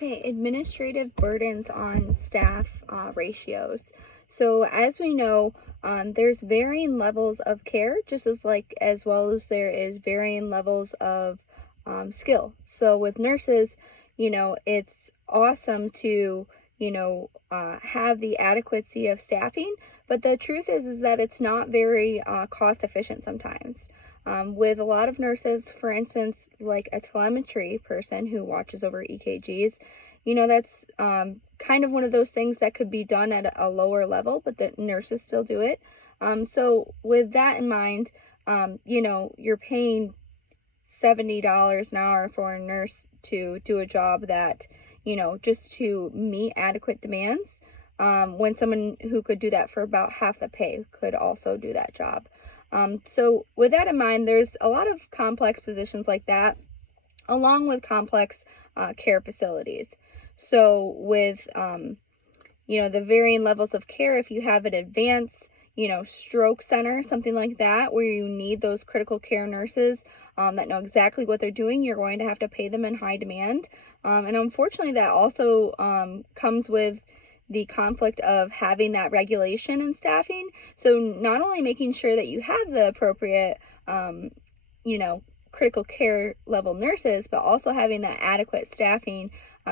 Okay, administrative burdens on staff ratios. So as we know, there's varying levels of care, just as well as there is varying levels of skill. So with nurses, it's awesome to, have the adequacy of staffing, but the truth is that it's not very cost efficient sometimes. With a lot of nurses, for instance, like a telemetry person who watches over EKGs, that's kind of one of those things that could be done at a lower level, but the nurses still do it. So with that in mind, you're paying $70 an hour for a nurse to do a job that, just to meet adequate demands, when someone who could do that for about half the pay could also do that job. So with that in mind, there's a lot of complex positions like that, along with complex care facilities. So with, the varying levels of care, if you have an advanced, stroke center, something like that, where you need those critical care nurses that know exactly what they're doing, you're going to have to pay them in high demand. And unfortunately, that also comes with the conflict of having that regulation and staffing. So not only making sure that you have the appropriate, you know, critical care level nurses, but also having that adequate staffing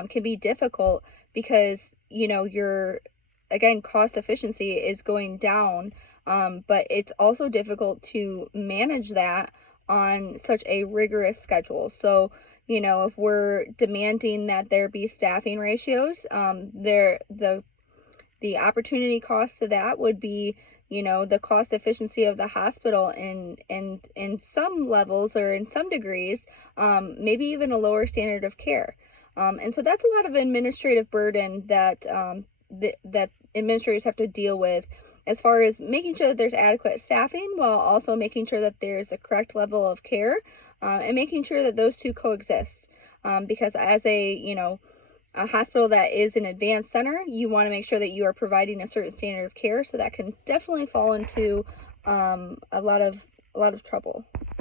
can be difficult because, your, again, cost efficiency is going down, but it's also difficult to manage that on such a rigorous schedule. So, if we're demanding that there be staffing ratios, the opportunity cost to that would be, the cost efficiency of the hospital in some levels or in some degrees, maybe even a lower standard of care. And so that's a lot of administrative burden that that administrators have to deal with, as far as making sure that there's adequate staffing while also making sure that there's the correct level of care, and making sure that those two coexist. Because as a hospital that is an advanced center, you want to make sure that you are providing a certain standard of care. So that can definitely fall into a lot of trouble.